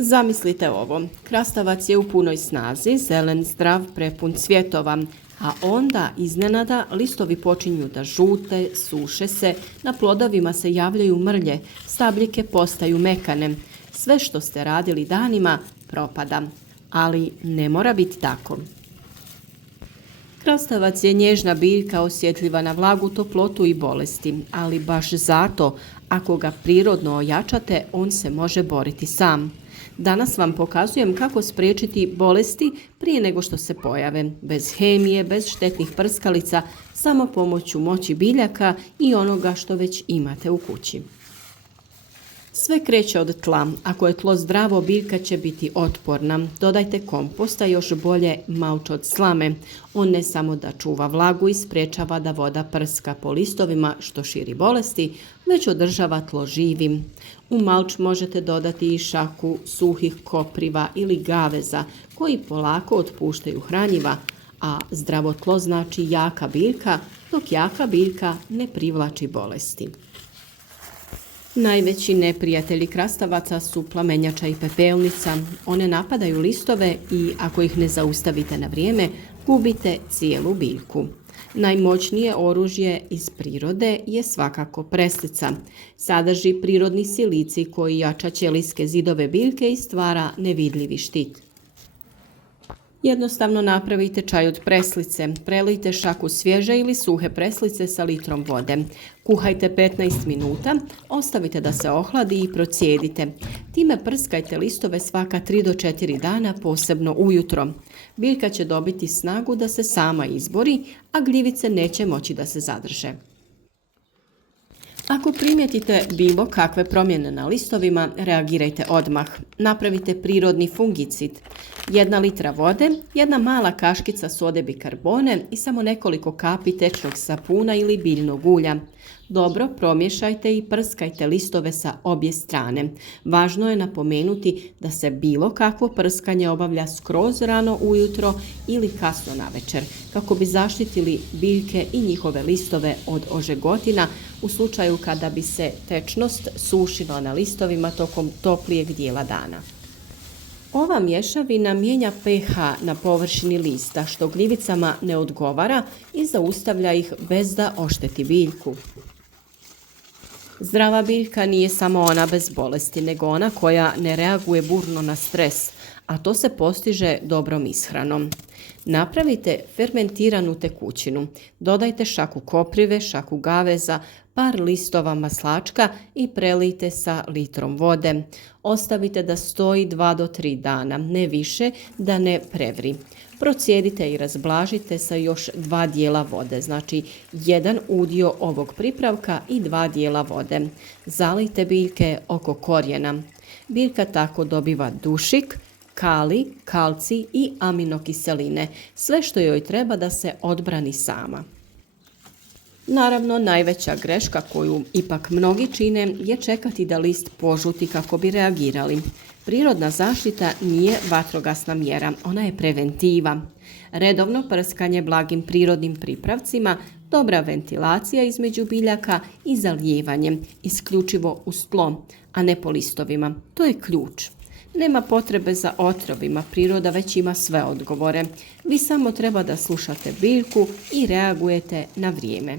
Zamislite ovo, krastavac je u punoj snazi, zelen, zdrav, prepun cvjetova, a onda iznenada listovi počinju da žute, suše se, na plodovima se javljaju mrlje, stabljike postaju mekane. Sve što ste radili danima propada, ali ne mora biti tako. Krastavac je nježna biljka osjetljiva na vlagu, toplotu i bolesti, ali baš zato, ako ga prirodno ojačate, on se može boriti sam. Danas vam pokazujem kako spriječiti bolesti prije nego što se pojave, bez hemije, bez štetnih prskalica, samo pomoću moći biljaka i onoga što već imate u kući. Sve kreće od tla. Ako je tlo zdravo, biljka će biti otporna. Dodajte komposta, još bolje malč od slame. On ne samo da čuva vlagu i sprječava da voda prska po listovima što širi bolesti, već održava tlo živim. U malč možete dodati i šaku suhih kopriva ili gaveza koji polako otpuštaju hranjiva, a zdravo tlo znači jaka biljka, dok jaka biljka ne privlači bolesti. Najveći neprijatelji krastavaca su plamenjača i pepelnica. One napadaju listove i ako ih ne zaustavite na vrijeme, gubite cijelu biljku. Najmoćnije oružje iz prirode je svakako preslica. Sadrži prirodni silicij koji jača ćelijske zidove biljke i stvara nevidljivi štit. Jednostavno napravite čaj od preslice. Prelijte šaku svježe ili suhe preslice sa litrom vode. Kuhajte 15 minuta, ostavite da se ohladi i procijedite. Time prskajte listove svaka 3 do 4 dana, posebno ujutro. Biljka će dobiti snagu da se sama izbori, a gljivice neće moći da se zadrže. Ako primijetite bilo kakve promjene na listovima, reagirajte odmah. Napravite prirodni fungicid. 1 litra vode, 1 mala kaškica sode bikarbone i samo nekoliko kapi tečnog sapuna ili biljnog ulja. Dobro promješajte i prskajte listove sa obje strane. Važno je napomenuti da se bilo kakvo prskanje obavlja skroz rano ujutro ili kasno navečer, kako bi zaštitili biljke i njihove listove od ožegotina u slučaju kada bi se tečnost sušila na listovima tokom toplijeg dijela dana. Ova mješavina mijenja pH na površini lista, što gljivicama ne odgovara i zaustavlja ih bez da ošteti biljku. Zdrava biljka nije samo ona bez bolesti, nego ona koja ne reaguje burno na stres, a to se postiže dobrom ishranom. Napravite fermentiranu tekućinu. Dodajte šaku koprive, šaku gaveza, par listova maslačka i prelijte sa litrom vode. Ostavite da stoji 2 do 3 dana, ne više, da ne prevri. Procijedite i razblažite sa još 2 dijela vode, znači 1 udio ovog pripravka i 2 dijela vode. Zalijte biljke oko korijena. Biljka tako dobiva dušik, kalij, kalcij i aminokiseline, sve što joj treba da se odbrani sama. Naravno, najveća greška koju ipak mnogi čine je čekati da list požuti kako bi reagirali. Prirodna zaštita nije vatrogasna mjera, ona je preventiva. Redovno prskanje blagim prirodnim pripravcima, dobra ventilacija između biljaka i zalijevanje, isključivo uz tlo, a ne po listovima. To je ključ. Nema potrebe za otrovima, priroda već ima sve odgovore. Vi samo treba da slušate biljku i reagujete na vrijeme.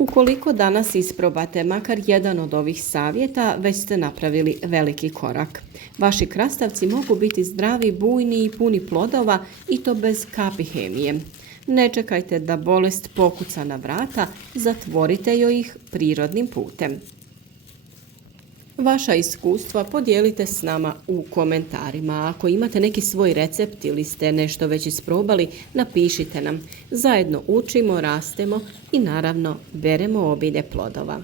Ukoliko danas isprobate makar jedan od ovih savjeta, već ste napravili veliki korak. Vaši krastavci mogu biti zdravi, bujni i puni plodova i to bez kapi hemije. Ne čekajte da bolest pokuca na vrata, zatvorite joj ih prirodnim putem. Vaša iskustva podijelite s nama u komentarima. Ako imate neki svoj recept ili ste nešto već isprobali, napišite nam. Zajedno učimo, rastemo i naravno beremo obilje plodova.